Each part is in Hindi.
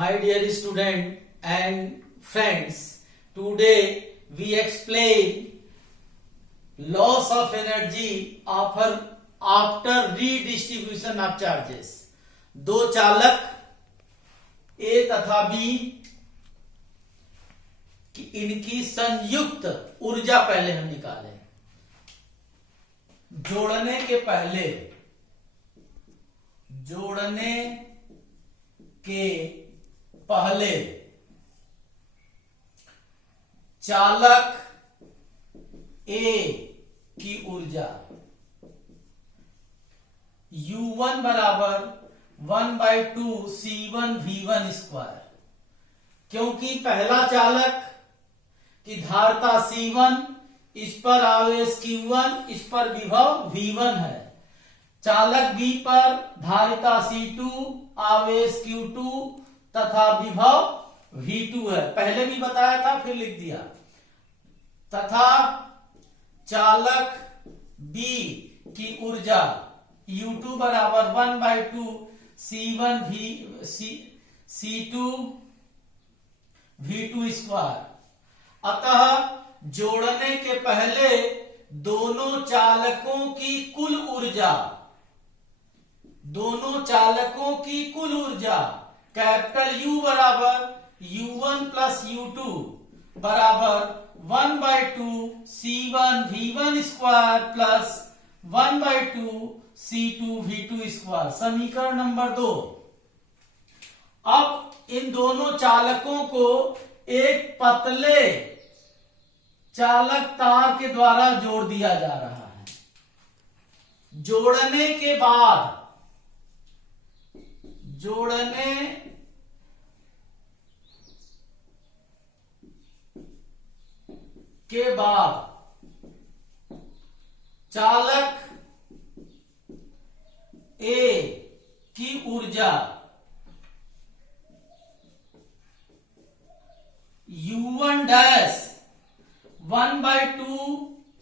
My dear student and friends, today we explain loss of energy after redistribution of charges. दो चालक A तथा B कि इनकी संयुक्त ऊर्जा पहले हम निकालें। जोड़ने के पहले चालक A की ऊर्जा U1 बराबर 1/2 C1 V1 स्क्वायर, क्योंकि पहला चालक की धारता C1, इस पर आवेश Q1, इस पर विभव V1 है। चालक B पर धारिता C2, आवेश Q2 तथा विभव V2 है। पहले भी बताया था, फिर लिख दिया। तथा चालक B की ऊर्जा U2 बराबर 1/2 C2 V2 स्क्वायर। अतः जोड़ने के पहले दोनों चालकों की कुल ऊर्जा कैपिटल U बराबर U1 प्लस U2 बराबर 1/2 C1 V1 square plus 1/2 C2 V2 square. समीकरण नंबर 2। अब इन दोनों चालकों को एक पतले चालक तार के द्वारा जोड़ दिया जा रहा है। जोड़ने के बाद चालक A की ऊर्जा U1 डैश 1/2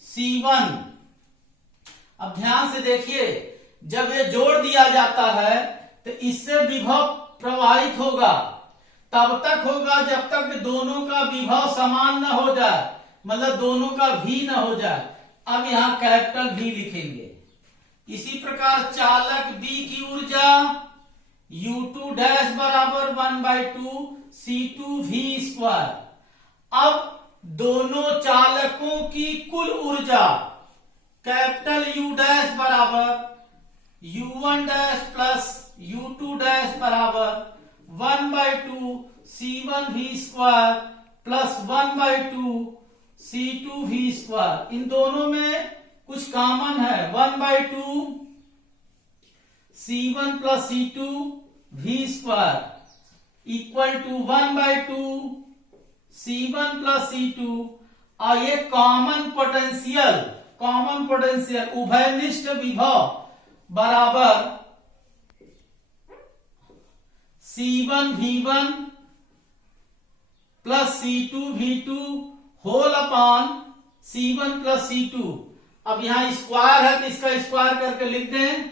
C1। अब ध्यान से देखिए, जब ये जोड़ दिया जाता है तो इससे विभव प्रवाहित होगा। तब तक होगा जब तक दोनों का विभव समान न हो जाए, मतलब दोनों का V न हो जाए। अब यहां कैपिटल V लिखेंगे। इसी प्रकार चालक B की ऊर्जा U2 डैश बराबर 1/2 C2 V स्क्वायर। अब दोनों चालकों की कुल ऊर्जा कैपिटल U डैश बराबर U1 dash plus U2 dash बराबर 1/2 C1 V square plus 1/2 C2 V square. इन दोनों में कुछ कॉमन है। 1/2 C1 plus C2 V square equal to 1/2 C1 plus C2। और ये कॉमन पोटेंशियल उभयनिष्ठ विभव बराबर C1 V1 plus C2 V2 whole upon C1 plus C2। अब यहां स्क्वायर है तो इसका स्क्वायर करके लिख दें,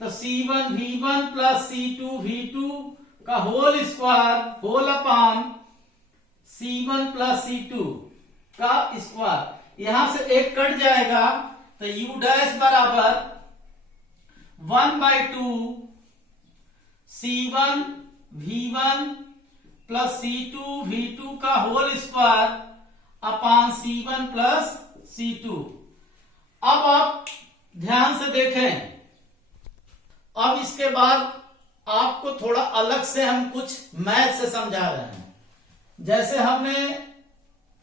तो C1 V1 plus C2 V2 का whole square whole upon C1 plus C2 का स्क्वायर। यहां से एक कट जाएगा तो U डैश बराबर 1/2 C1 V1 plus C2 V2 का whole square upon C1 plus C2। अब आप ध्यान से देखें। अब इसके बाद आपको थोड़ा अलग से हम कुछ मैथ से समझा रहे हैं। जैसे हमने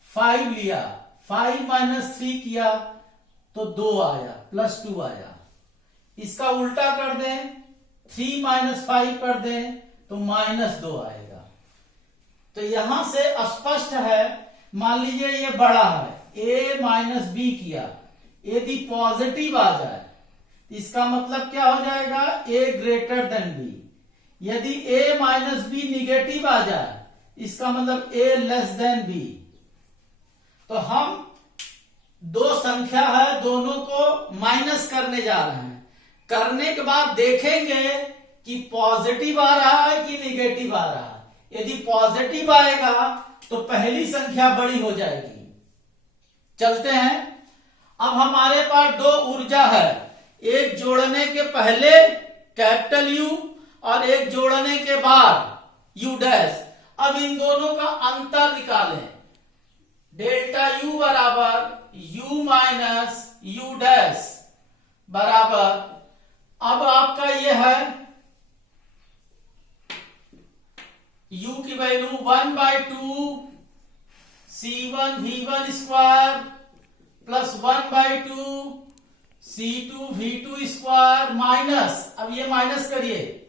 5 लिया, 5 - 3 किया तो 2 आया, प्लस 2 आया। इसका उल्टा कर दें, 3 - 5 कर दें तो -2 आएगा। तो यहां से स्पष्ट है, मान लीजिए ये बड़ा है, A - B किया, यदि पॉजिटिव आ जाए इसका मतलब क्या हो जाएगा, A ग्रेटर देन B। यदि A - B निगेटिव आ जाए इसका मतलब A लेस देन B। तो हम दो संख्या है, दोनों को माइनस करने जा रहे हैं। करने के बाद देखेंगे कि पॉजिटिव आ रहा है कि निगेटिव आ रहा है। यदि पॉजिटिव आएगा तो पहली संख्या बड़ी हो जाएगी। चलते हैं। अब हमारे पास दो ऊर्जा है, एक जोड़ने के पहले कैपिटल यू और एक जोड़ने के बाद यू डैश। अब इन दोनों का अंतर निकालें। डेल्टा यू बराबर यू माइनस यू डैश बराबर, अब आपका यह है u की value 1/2 c1 v1 square plus 1/2 c2 v2 square minus, अब ये माइनस करिए,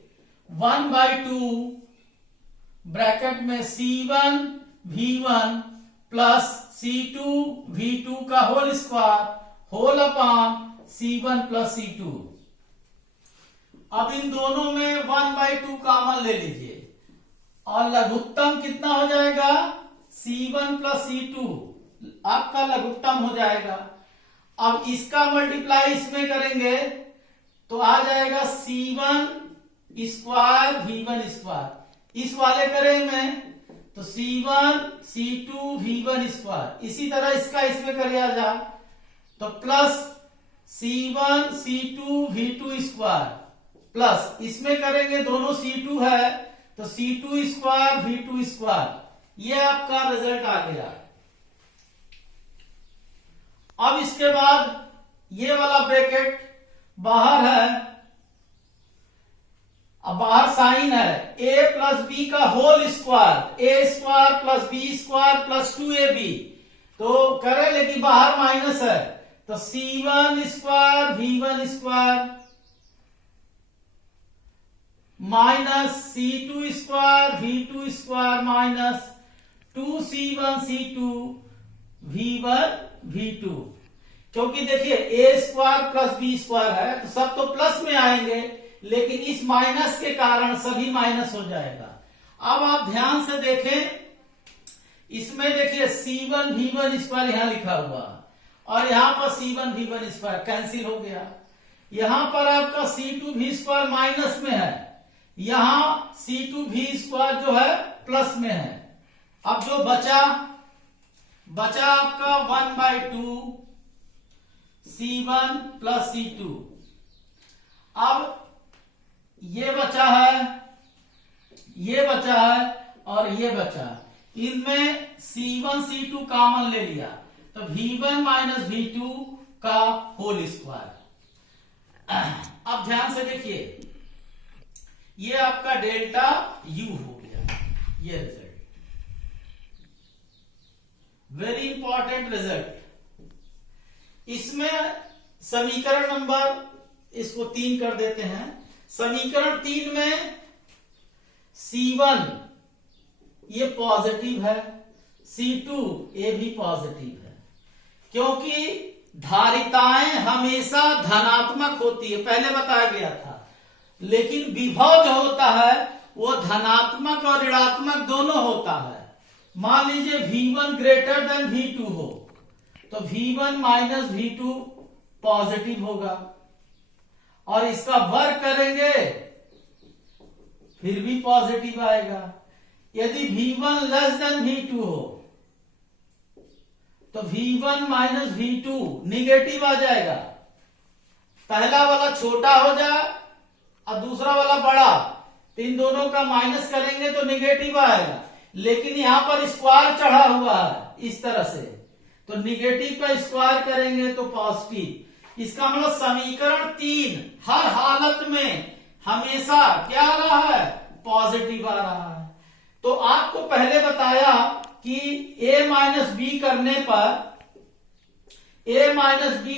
1/2 ब्रैकेट में c1 v1 plus c2 v2 का whole square whole upon c1 plus c2। अब इन दोनों में 1/2 कॉमन ले लीजिए और लघुत्तम कितना हो जाएगा, c1 प्लस c2 आपका लघुत्तम हो जाएगा। अब इसका मल्टीप्लाई इसमें करेंगे तो आ जाएगा c1 स्क्वायर v1 स्क्वायर, इस वाले करेंगे तो c1 c2 v1 स्क्वायर, इसी तरह इसका इसमें करिए जा तो plus c1 c2 v2 square plus इसमें करेंगे दोनों c2 है तो c2 स्क्वायर v2 स्क्वायर, ये आपका रिजल्ट आ गया। अब इसके बाद ये वाला ब्रैकेट बाहर है, अब बाहर साइन है a प्लस बी का whole square, a square plus B square plus 2ab, तो करें लेकिन बाहर माइनस है तो c1 square v1 square minus c2 square v2 square minus 2c1 c2 v1 v2, क्योंकि देखिए a square plus B square है तो सब तो प्लस में आएंगे, लेकिन इस माइनस के कारण सभी माइनस हो जाएगा। अब आप ध्यान से देखें, इसमें देखिए c1 v1 स्क्वायर यहां लिखा हुआ और यहां पर c1 v1 स्क्वायर कैंसिल हो गया। यहां पर आपका c2 v स्क्वायर माइनस में है, यहां c2 v स्क्वायर जो है प्लस में है। अब जो बचा आपका 1/2 c1 प्लस c2। अब ये बचा है, ये बचा है और ये बचा, इनमें c1 c2 कॉमन ले लिया तो v1 माइनस v2 का होल स्क्वायर। अब ध्यान से देखिए, ये आपका डेल्टा u हो गया, ये रिजल्ट वेरी इंपॉर्टेंट रिजल्ट। इसमें समीकरण नंबर इसको 3 कर देते हैं। समीकरण 3 में c1 ये पॉजिटिव है, c2 ये भी पॉजिटिव है, क्योंकि धारिताएं हमेशा धनात्मक होती है, पहले बताया गया था। लेकिन विभव जो होता है वो धनात्मक और ऋणात्मक दोनों होता है। मान लीजिए v1 ग्रेटर देन v2 हो तो v1 माइनस v2 पॉजिटिव होगा और इसका वर्ग करेंगे फिर भी पॉजिटिव आएगा। यदि v1 लेस देन v2 हो तो v1 माइनस v2 निगेटिव आ जाएगा। पहला वाला छोटा हो जाए और दूसरा वाला बड़ा, तो इन दोनों का माइनस करेंगे तो निगेटिव आएगा। लेकिन यहां पर स्क्वायर चढ़ा हुआ है इस तरह से, तो निगेटिव का स्क्वायर करेंगे तो पॉजिटिव। इसका मतलब समीकरण 3 हर हालत में हमेशा क्या आ रहा है, पॉजिटिव आ रहा है। तो आपको पहले बताया कि a माइनस बी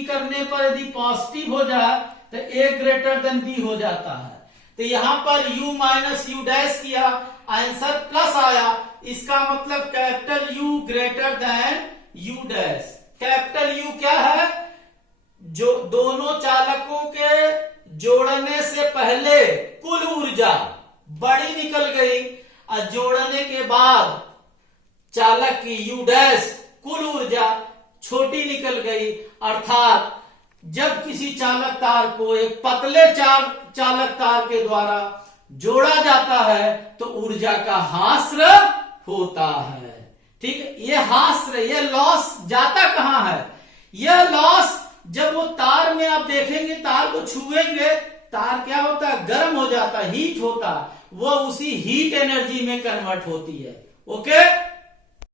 करने पर यदि पॉजिटिव हो जाए तो a ग्रेटर देन b हो जाता है। तो यहां पर u माइनस यू डैश किया, आंसर प्लस आया, इसका मतलब capital U greater than you dash. Capital U क्या है, जो दोनों चालकों के जोड़ने से पहले कुल ऊर्जा बड़ी निकल गई और जोड़ने के बाद चालक की U डैश कुल ऊर्जा छोटी निकल गई। अर्थात जब किसी चालक तार को एक पतले चालक तार के द्वारा जोड़ा जाता है तो ऊर्जा का हास्र होता है। ठीक है, ये हास्र, ये लॉस जाता कहां है? यह लॉस जब वो तार में आप देखेंगे, तार को छुएंगे, तार क्या होता है? गर्म हो जाता है, हीट होता है, वो उसी हीट एनर्जी में कन्वर्ट होती है। ओके।